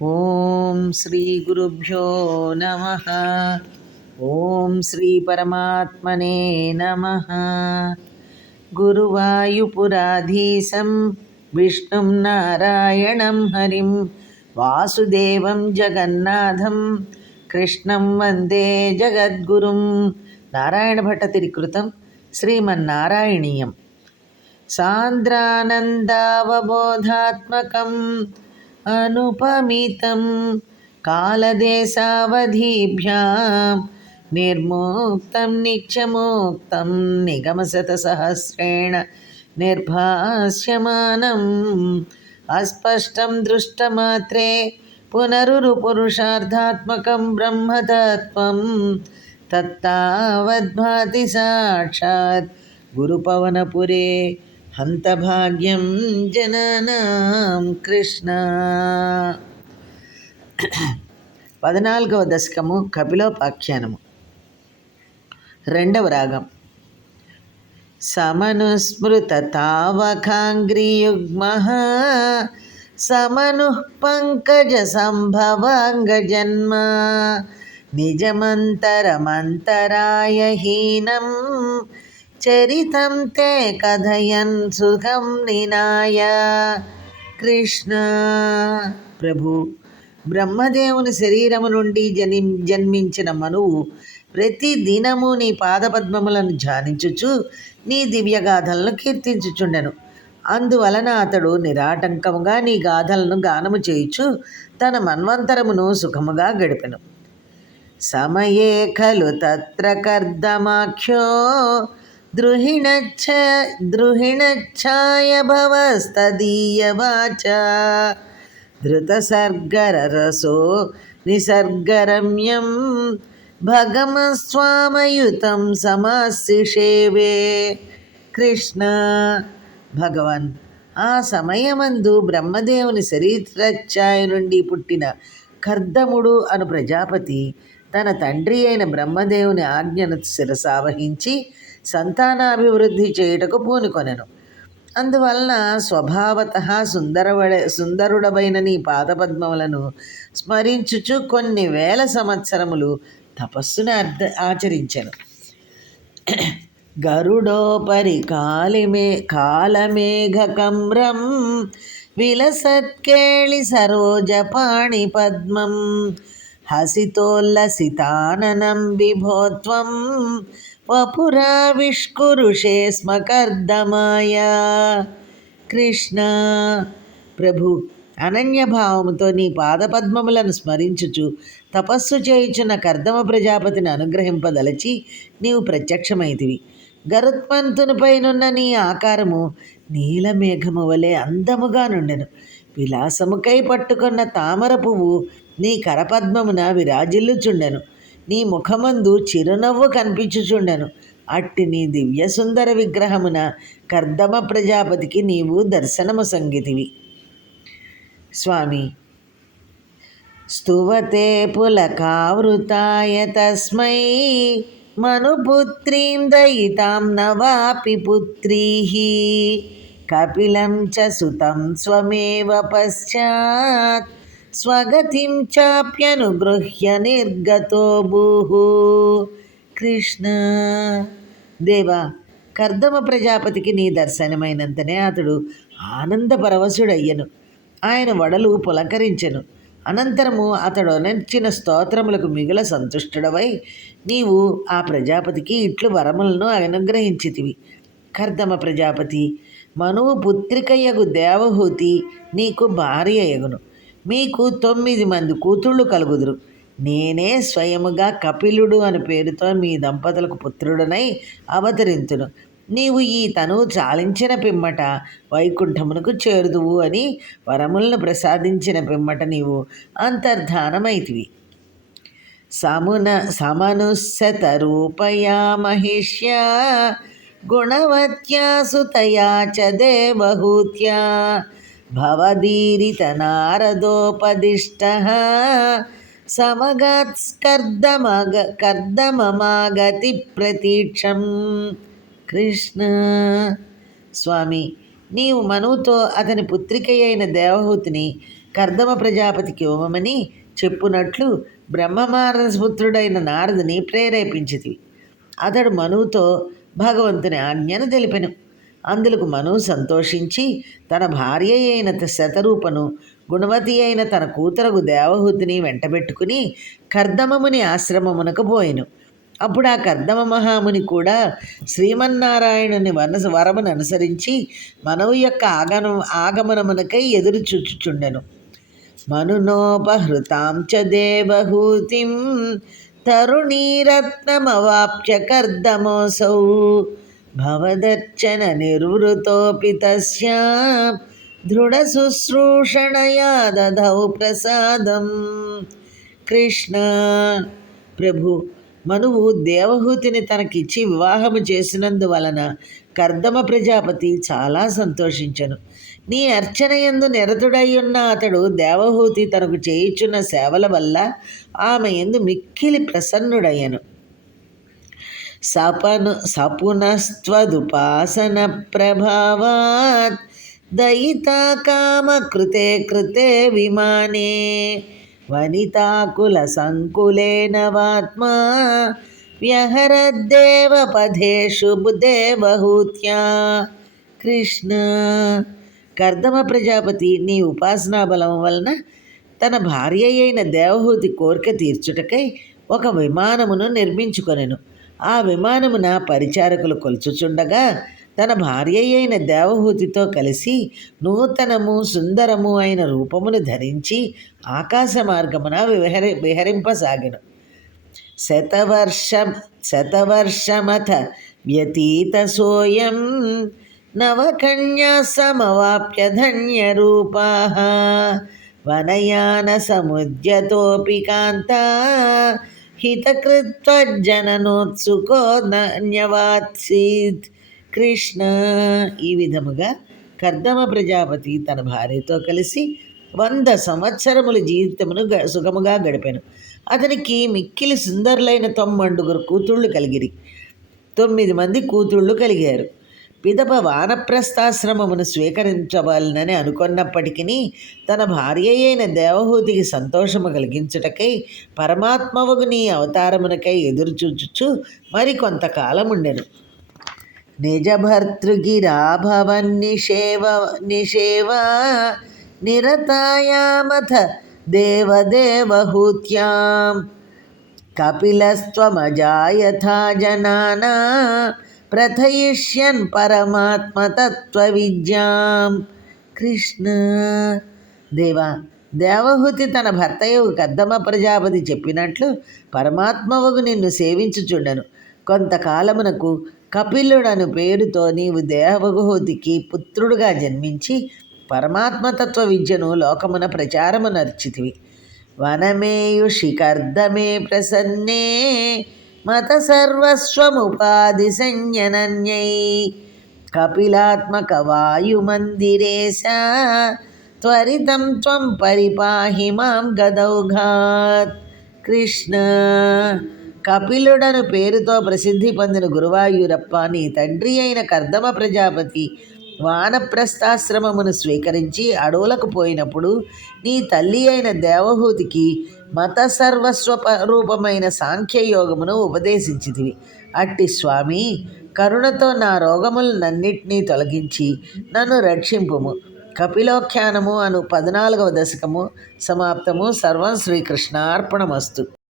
ఓం శ్రీ గురుభ్యో నమ. ఓం శ్రీ పరమాత్మనే నమ. గురువాయుపురాధీశం విష్ణుం నారాయణం హరిం వాసుదేవం జగన్నాథం కృష్ణం వందే జగద్గురుం. నారాయణ భట్ట తిరికృతం శ్రీమన్నారాయణీయం. సాంద్రానందావబోధాత్మకం అనుపమితం కాలదేశావధిభ్యాం నిర్ముక్తం నిత్యముక్తం నిగమశతసహస్రేణ నిర్భాస్యమానం అస్పష్టం దృష్టమాత్రే పునరురుపురుషార్థాత్మకం బ్రహ్మతత్వం తత్తావద్భాతి సాక్షాత్ గురుపవనపురే హంతభాగ్యం జనానాం కృష్ణ. 14వ దశకము కపిలోపాఖ్యానము. 2వ రాగం. సమనుస్మృత తావకాంగ్రియుగ్మః సమనుః పంకజ సంభవాంగజన్మ నిజమంతరమంతరాయ హీనం చరితం తే కథయన్ సుఖం నినాయ. కృష్ణ. ప్రభు, బ్రహ్మదేవుని శరీరము నుండి జన్మించిన మనువు ప్రతి దినము నీ పాదపద్మములను ధ్యానించుచు నీ దివ్యగాథలను కీర్తించుచుండెను. అందువలన అతడు నిరాటంకముగా నీ గాథలను గానము చేయుచు తన మన్వంతరమును సుఖముగా గడిపెను. సమయే ఖలు తత్ర కర్దమాఖ్యో ద్రుహిణఛాయ భవస్తదీయవాచ ధృతసర్గరరసో నిసర్గరమ్యం భగమస్వామయుతం సమాశిషేవే. కృష్ణ. భగవాన్, ఆ సమయమందు బ్రహ్మదేవుని శరీరఛాయ నుండి పుట్టిన కర్దముడు అను ప్రజాపతి తన తండ్రి అయిన బ్రహ్మదేవుని ఆజ్ఞను శిరసావహించి సంతానాభివృద్ధి చేయుటకు పూనుకొనెను. అందువలన స్వభావత సుందరుడమైన నీ పాదపద్మములను స్మరించుచు కొన్ని వేల సంవత్సరములు తపస్సును ఆచరించెను. గరుడోపరి కాలమేఘకమ్రం విలసత్కేళి సరోజపాణి పద్మం హసితోల్లసితాననం విభోత్వం వపురావిష్కురుషే స్మ కర్దమాయ. కృష్ణ. ప్రభు, అనన్యభావముతో నీ పాదపద్మములను స్మరించుచు తపస్సు చేయుచున్న కర్దమ ప్రజాపతిని అనుగ్రహింపదలచి నీవు ప్రత్యక్షమైతివి. గరుత్మంతునిపైనున్న నీ ఆకారము నీలమేఘము వలె అందముగా నుండెను. విలాసముకై పట్టుకున్న తామర పువ్వు నీ కరపద్మమున విరాజిల్లుచుండెను. నీ ముఖమందు చిరునవ్వు కనిపించుచుండెను. అట్టి నీ దివ్య సుందర విగ్రహమున కర్దమ ప్రజాపతికి నీవు దర్శనము సంగితివి. స్వామి. స్తువతే పులకావృతాయ తస్మై మనుపుత్రీం దయితాం నవాపి పుత్రీః కపిలం చ సుతం స్వమేవ పశ్చాత్ స్వగతిం చాప్యనుగృహ్య నిర్గతో భూః. కృష్ణ. దేవా, కర్దమ ప్రజాపతికి నీ దర్శనమైనంతనే అతడు ఆనందపరవశుడయ్యను. ఆయన వడలు పులకరించెను. అనంతరము అతడు అనర్చిన స్తోత్రములకు మిగుల సంతుష్టుడవై నీవు ఆ ప్రజాపతికి ఇట్లు వరములను అనుగ్రహించితివి. కర్దమ ప్రజాపతి, మనువు పుత్రికయ్యగు దేవహూతి నీకు భార్య యగును. మీకు 9 మంది కూతుళ్ళు కలుగుదురు. నేనే స్వయముగా కపిలుడు అని పేరుతో మీ దంపతులకు పుత్రుడనై అవతరింతును. నీవు ఈ తనువు చాలించిన పిమ్మట వైకుంఠమునకు చేరుదువు అని వరములను ప్రసాదించిన పిమ్మట నీవు అంతర్ధానమైతివి. సమనుశత రూపయా మహిష్యా గుణవత్యా సుతయా చ దేవహూత్యా భవదీరిత నారదోపదిష్టః సమగత్కర్దమమాగతి ప్రతీక్షం. కృష్ణ. స్వామి, నీవు మనువుతో అతని పుత్రిక అయిన దేవహూతిని కర్దమ ప్రజాపతికి ఇవ్వమని చెప్పునట్లు బ్రహ్మమానసపుత్రుడైన నారదుని ప్రేరేపించితివి. అతడు మనువుతో భగవంతుని ఆజ్ఞను తెలిపెను. అందులకు మనువు సంతోషించి తన భార్య అయిన శతరూపను, గుణవతి అయిన తన కూతురగు దేవహూతిని వెంటబెట్టుకుని కర్దమముని ఆశ్రమమునకు పోయెను. అప్పుడు ఆ కర్దమ మహాముని కూడా శ్రీమన్నారాయణుని వరమును అనుసరించి మనవు యొక్క ఆగమనమునకై ఎదురు చూచుచుండెను. మనునోపహృతాం చ దేవహూతిం తరుణీరత్నమవాప్య కర్దమోసౌ భవదర్చన నిర్వృతోపి తస్యా దృఢ శుశ్రూషణయా దదౌ ప్రసాదం. కృష్ణ ప్రభు, మనువు దేవహూతిని తనకిచ్చి వివాహము చేసినందువలన కర్దమ ప్రజాపతి చాలా సంతోషించెను. నీ అర్చనయందు నిరతుడయ్యున్న అతడు దేవహూతి తనకు చేయుచున్న సేవల వల్ల ఆమె యందు మిక్కిలి ప్రసన్నుడయ్యను. సపునస్త్వదుపాసన ప్రభావాత్ దయితా కామ కృతే విమానే వనితాకుల సంకులేన వాత్మా వ్యహరద్దేవ పదేషు దేవహూత్యా. కృష్ణ, కర్దమ ప్రజాపతి నీ ఉపాసనా బలం వలన తన భార్య అయిన దేవహూతి కోరిక తీర్చుటకై ఒక విమానమును నిర్మించుకొనెను. ఆ విమానమున పరిచారకులు కొలుచుచుండగా తన భార్య అయిన దేవహూతితో కలిసి నూతనము సుందరము అయిన రూపమును ధరించి ఆకాశ మార్గమున విహరింపసాగెను. శతవర్షమథ వ్యతీత సోయం నవకన్యా సమవాప్య ధన్యరూపా వనయాన సముద్యతోపి కాంతా హితకృత్వజ్జననోత్సుకో ధన్యవాత్సీత్. కృష్ణ, ఈ విధముగా కర్దమ ప్రజాపతి తన భార్యతో కలిసి 100 సంవత్సరముల జీవితమును సుఖముగా గడిపాను. అతనికి మిక్కిలి సుందరులైన 90 కూతుళ్ళు కలిగిరి. 9 మంది కూతుళ్ళు కలిగారు. పిదప వానప్రస్థాశ్రమమును స్వీకరించవాలనని అనుకున్నప్పటికీ తన భార్య అయిన దేవహూతికి సంతోషము కలిగించుటకై పరమాత్మవగు నీ అవతారమునకై ఎదురుచూచుచు మరి కొంతకాలం ఉండెను. నిజభర్తృగిరాభవన్నిషేవా నిరతాయామథ దేవదేవహూత్యాం కపిలస్త్వమజాయథా జనానా ప్రథయిష్యన్ పరమాత్మతత్వవిద్యాం. కృష్ణ, దేవా, దేవహూతి తన భర్తయు కర్దమ ప్రజాపతి చెప్పినట్లు పరమాత్మవగు నిన్ను సేవించుచుండెను. కొంతకాలమునకు కపిలుడను పేరుతో నీవు దేవహూతికి పుత్రుడుగా జన్మించి పరమాత్మతత్వ విద్యను లోకమున ప్రచారమునర్చితివి. వనమేయుషి కర్దమే ప్రసన్నే మత సర్వస్వముపాధి సంజనన్యై కపిలాత్మక వాయుమందిరేశ త్వరితం త్వం పరిపాహి మాం గదౌఘాత్. కృష్ణ, కపిలుడను పేరుతో ప్రసిద్ధి పొందిన గురువాయూరప్ప నీ తండ్రి అయిన కర్దమ ప్రజాపతి వానప్రస్థాశ్రమమును స్వీకరించి అడవులకు పోయినప్పుడు నీ తల్లి అయిన దేవహూతికి మత సర్వస్వరూపమైన సాంఖ్యయోగమును ఉపదేశించితివి. అట్టి స్వామి, కరుణతో నా రోగములనన్నిటినీ తొలగించి నన్ను రక్షింపుము. కపిలోఖ్యానము అను 14వ దశకము సమాప్తము. సర్వం శ్రీకృష్ణార్పణమస్తు.